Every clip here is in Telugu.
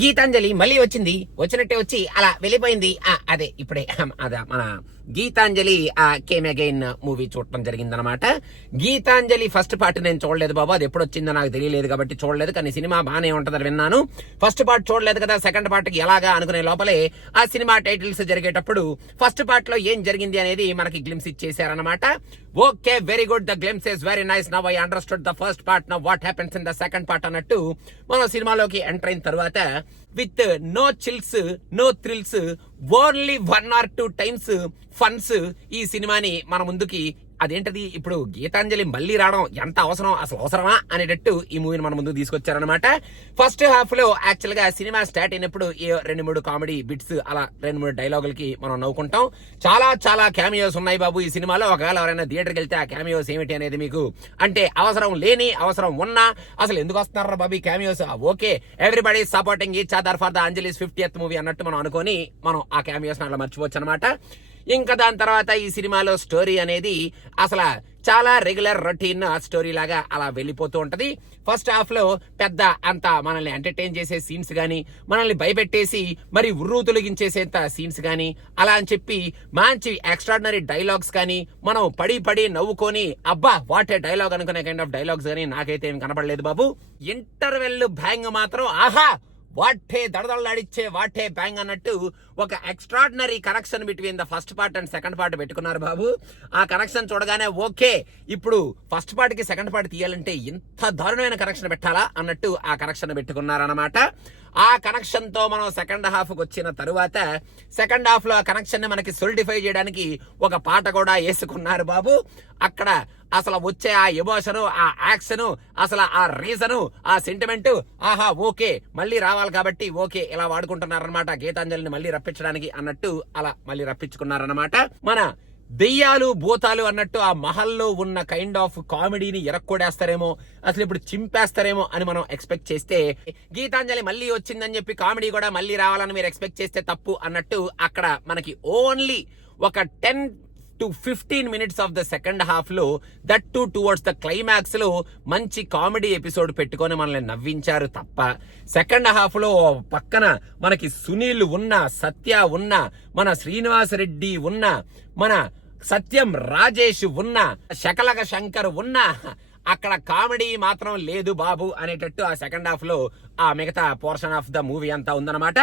గీతాంజలి మళ్ళీ వచ్చినట్టే వచ్చి అలా వెళ్ళిపోయింది. అదే ఇప్పుడే అదే మన గీతాంజలి కేమ్ అగైన్ మూవీ చూడటం జరిగిందనమాట. గీతాంజలి ఫస్ట్ పార్ట్ నేను చూడలేదు బాబు, అది ఎప్పుడు వచ్చిందో నాకు తెలియలేదు కాబట్టి చూడలేదు. కానీ సినిమా బాగానే ఉంటుందని విన్నాను. ఫస్ట్ పార్ట్ చూడలేదు కదా, సెకండ్ పార్ట్ కి ఎలాగా అనుకునే లోపలే ఆ సినిమా టైటిల్స్ జరిగేటప్పుడు ఫస్ట్ పార్ట్ లో ఏం జరిగింది అనేది మనకి గ్లిమ్స్ ఇచ్చేసారనమాట. Okay, very good, the glimpse is very nice. Now I understood the first part, now what happens in the second part అన్నట్టు మనం సినిమాలోకి ఎంటర్ అయిన తర్వాత with no chills, no thrills, only 1 or 2 times funs ఈ సినిమాని మన ముందుకి, అదేంటది ఇప్పుడు గీతాంజలి మళ్ళీ రావడం ఎంత అవసరం, అసలు అవసరమా అనేటట్టు ఈ మూవీని మన ముందుకు తీసుకొచ్చారనమాట. ఫస్ట్ హాఫ్ లో యాక్చువల్ గా సినిమా స్టార్ట్ అయినప్పుడు 2-3 కామెడీ బిట్స్, అలా 2-3 డైలాగులకి మనం నవ్వుకుంటాం. చాలా చాలా క్యామియోస్ ఉన్నాయి బాబు ఈ సినిమాలో. ఒకవేళ ఎవరైనా థియేటర్కి వెళ్తే ఆ క్యామియోస్ ఏమిటి అనేది మీకు అంటే అవసరం లేని అవసరం ఉన్నా అసలు ఎందుకు వస్తున్నారా బాబు ఈ cameos, okay everybody supporting each other for the అంజలిస్ 50th movie అన్నట్టు మనం అనుకొని మనం ఆ క్యామియోస్ అలా మర్చిపోవచ్చు అనమాట. ఇంకా దాని తర్వాత ఈ సినిమాలో స్టోరీ అనేది అసలు చాలా రెగ్యులర్ రొటీన్ స్టోరీ లాగా అలా వెళ్ళిపోతూ ఉంటది. ఫస్ట్ హాఫ్ లో పెద్ద అంత మనల్ని ఎంటర్టైన్ చేసే సీన్స్ గానీ, మనల్ని భయపెట్టేసి మరి ఉర్రూ తొలగించేసేంత సీన్స్ గానీ, అలా అని చెప్పి మంచి ఎక్స్ట్రాడినరీ డైలాగ్స్ కానీ, మనం పడి నవ్వుకొని అబ్బా వాట్ ఏ డైలాగ్ అనుకునే కైండ్ ఆఫ్ డైలాగ్స్ కానీ నాకైతే ఏం కనపడలేదు బాబు. ఇంటర్వెల్ బ్యాంగ్ మాత్రం ఆహా వాటే దడదళ్ళాడిచ్చే వాటే బ్యాంగ్ అన్నట్టు ఒక extraordinary connection between the first part and second part పెట్టుకున్నారు బాబు. ఆ కనెక్షన్ చూడగానే ఓకే, ఇప్పుడు ఫస్ట్ పార్ట్ కి సెకండ్ పార్ట్ తీయాలంటే ఇంత దారుణమైన కనెక్షన్ పెట్టాలా అన్నట్టు ఆ కనెక్షన్ పెట్టుకున్నారనమాట. ఆ కనెక్షన్ తో మనం సెకండ్ హాఫ్ కు వచ్చిన తరువాత సెకండ్ హాఫ్ లో ఆ కనెక్షన్ ని మనకి సొలిడిఫై చేయడానికి ఒక పాట కూడా వేసుకున్నారు బాబు. అక్కడ అసలు వచ్చే ఆ ఎమోషను, ఆ యాక్షన్, అసలు ఆ రీజను, ఆ సెంటిమెంట్, ఆహా ఓకే మళ్ళీ రావాలి కాబట్టి ఓకే ఇలా వాడుకుంటున్నారనమాట గీతాంజలిని మళ్ళీ రప్పించడానికి అన్నట్టు అలా మళ్ళీ రప్పించుకున్నారనమాట. మన దెయ్యాలు భూతాలు అన్నట్టు ఆ మహల్లో ఉన్న కైండ్ ఆఫ్ కామెడీని ఎరక్కొడేస్తారేమో, అసలు ఇప్పుడు చింపేస్తారేమో అని మనం ఎక్స్పెక్ట్ చేస్తే, గీతాంజలి మళ్ళీ వచ్చిందని చెప్పి కామెడీ కూడా మళ్ళీ రావాలని మీరు ఎక్స్పెక్ట్ చేస్తే తప్పు అన్నట్టు అక్కడ మనకి ఓన్లీ ఒక 10 to 15 minutes of the second half లో, that to towards the climax లో మంచి కామెడీ ఎపిసోడ్ పెట్టుకొని మనల్ని నవ్వించారు తప్ప, సెకండ్ హాఫ్ లో పక్కన మనకి సునీల్ ఉన్న, సత్య ఉన్న, మన శ్రీనివాస్ రెడ్డి ఉన్న, మన సత్యం రాజేష్ ఉన్న, శకలక శంకర్ ఉన్న, అక్కడ కామెడీ మాత్రం లేదు బాబు అనేటట్టు ఆ సెకండ్ హాఫ్ లో ఆ మిగతా పోర్షన్ ఆఫ్ ద మూవీ అంతా ఉందన్నమాట.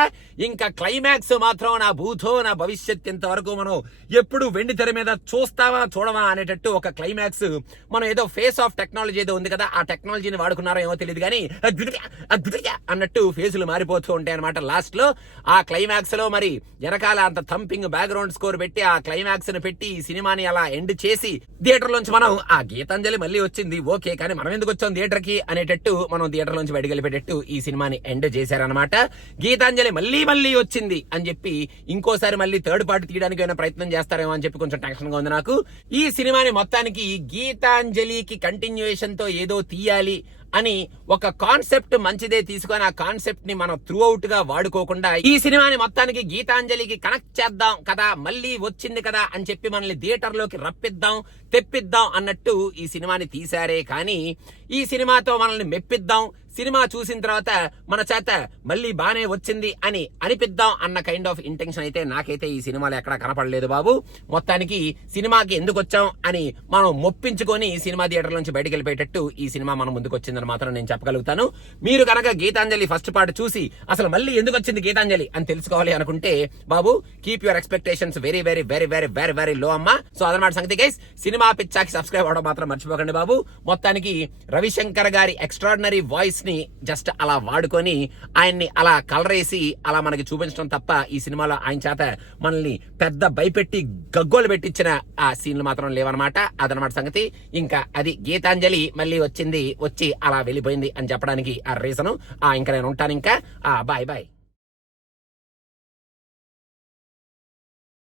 ఇంకా క్లైమాక్స్ మాత్రం నా భూతో నా భవిష్యత్ ఇంతవరకు మనం ఎప్పుడు వెండి తెర మీద చూడవా అనేటట్టు ఒక క్లైమాక్స్. మనం ఏదో ఫేస్ ఆఫ్ టెక్నాలజీ ఏదో ఉంది కదా, ఆ టెక్నాలజీని వాడుకున్నారో ఏమో తెలియదు కానీ అన్నట్టు ఫేసులు మారిపోతూ ఉంటాయి అనమాట. లాస్ట్ లో ఆ క్లైమాక్స్ లో మరి వెనకాల అంత థంపింగ్ బ్యాక్గ్రౌండ్ స్కోర్ పెట్టి ఆ క్లైమాక్స్ ని పెట్టి ఈ సినిమాని అలా ఎండ్ చేసి థియేటర్ లోంచి మనం ఆ గీతాంజలి మళ్ళీ వచ్చింది ఓకే, కానీ మనం ఎందుకు వచ్చాం థియేటర్ కి అనేటట్టు మనం థియేటర్ లోంచి బయటకు వెళ్ళిపెట్టేట్టు ఈ సినిమాని ఎండ్ చేశారనమాట. గీతాంజలి మళ్ళీ వచ్చింది అని చెప్పి ఇంకోసారి మళ్ళీ థర్డ్ పార్ట్ తీయడానికి ఏమైనా ప్రయత్నం చేస్తారేమో అని చెప్పి కొంచెం టెన్షన్ గా ఉంది నాకు. ఈ సినిమాని మొత్తానికి గీతాంజలికి కంటిన్యూయేషన్ తో ఏదో తీయాలి అని ఒక కాన్సెప్ట్ మంచిదే తీసుకొని ఆ కాన్సెప్ట్ ని మనం త్రూ అవుట్ గా వాడుకోకుండా ఈ సినిమాని మొత్తానికి గీతాంజలికి కనెక్ట్ చేద్దాం కదా, మళ్ళీ వచ్చింది కదా అని చెప్పి మనల్ని థియేటర్ లోకి రప్పిద్దాం తెప్పిద్దాం అన్నట్టు ఈ సినిమాని తీశారే కానీ ఈ సినిమాతో మనల్ని మెప్పిద్దాం, సినిమా చూసిన తర్వాత మన చేత మళ్ళీ బానే వచ్చింది అని అనిపిద్దాం అన్న కైండ్ ఆఫ్ ఇంటెన్షన్ అయితే నాకైతే ఈ సినిమాలో ఎక్కడా కనపడలేదు బాబు. మొత్తానికి సినిమాకి ఎందుకు వచ్చాం అని మనం మొప్పించుకొని సినిమా థియేటర్ నుంచి బయటకు వెళ్ళిపోయేటట్టు ఈ సినిమా మన ముందుకు వచ్చిందని మాత్రం నేను చెప్పగలుగుతాను. మీరు కనుక గీతాంజలి ఫస్ట్ పార్ట్ చూసి అసలు మళ్ళీ ఎందుకు వచ్చింది గీతాంజలి అని తెలుసుకోవాలి అనుకుంటే బాబు keep your expectations very very very very very very low అమ్మా. సో అదనమాట సంగతి గైస్. సినిమా పిచ్చాకి సబ్స్క్రైబ్ అవడం మాత్రం మర్చిపోకండి బాబు. మొత్తానికి రవిశంకర్ గారి ఎక్స్ట్రాడినరీ వాయిస్ ని జస్ట్ అలా వాడుకొని ఆయన్ని అలా కలరేసి అలా మనకి చూపించడం తప్ప ఈ సినిమాలో ఆయన చేత మనల్ని పెద్ద భయపెట్టి గగ్గోలు పెట్టించిన ఆ సీన్లు మాత్రం లేవన్నమాట. అదనమాట సంగతి. ఇంకా అది గీతాంజలి మళ్ళీ వచ్చి అలా వెళ్ళిపోయింది అని చెప్పడానికి ఆ రీజను. ఇంకా నేను ఉంటాను. ఇంకా బాయ్ బాయ్.